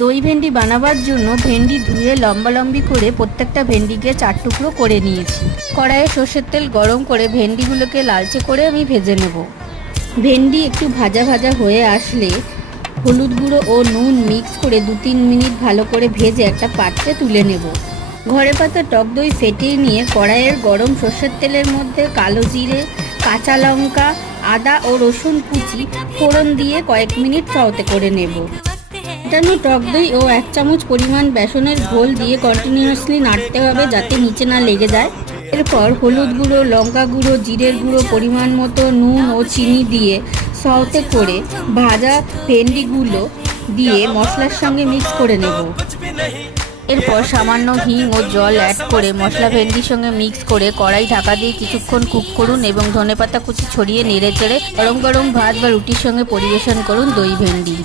দই ভেন্ডি বানাবার জন্য ভেন্ডি ধুয়ে লম্বা লম্বি করে প্রত্যেকটা ভেন্ডিকে 4 টুকরো করে নিয়েছি। কড়াইয়ে সর্ষের তেল গরম করে ভেন্ডিগুলোকে লালচে করে আমি ভেজে নেব। ভেন্ডি একটু ভাজা ভাজা হয়ে আসলে হলুদ গুঁড়ো ও নুন মিক্স করে 2-3 মিনিট ভালো করে ভেজে একটা পাত্রে তুলে নেব। ঘরে পাতা টক দই ফেটিয়ে নিয়ে কড়াইয়ের গরম সর্ষের তেলের মধ্যে কালো জিরে, কাঁচা লঙ্কা, আদা ও রসুন কুচি ফোড়ন দিয়ে কয়েক মিনিট সওতে করে নেব। ফোটানো টক দই ও 1 চামচ পরিমাণ বেসনের ঘোল দিয়ে কন্টিনিউয়াসলি নাড়তে হবে যাতে নিচে না লেগে যায়। এরপর হলুদ গুঁড়ো, লঙ্কা গুঁড়ো, জিরের গুঁড়ো, পরিমাণ মতো নুন ও চিনি দিয়ে সওতে করে ভাজা ভেন্ডিগুলো দিয়ে মশলার সঙ্গে মিক্স করে নেব। এরপর সামান্য হিং ও জল অ্যাড করে মশলা ভেন্ডির সঙ্গে মিক্স করে কড়াই ঢাকা দিয়ে কিছুক্ষণ কুক করুন এবং ধনেপাতা কুচি ছড়িয়ে নেড়ে চেড়ে গরম গরম ভাত বা রুটির সঙ্গে পরিবেশন করুন দই ভেন্ডি।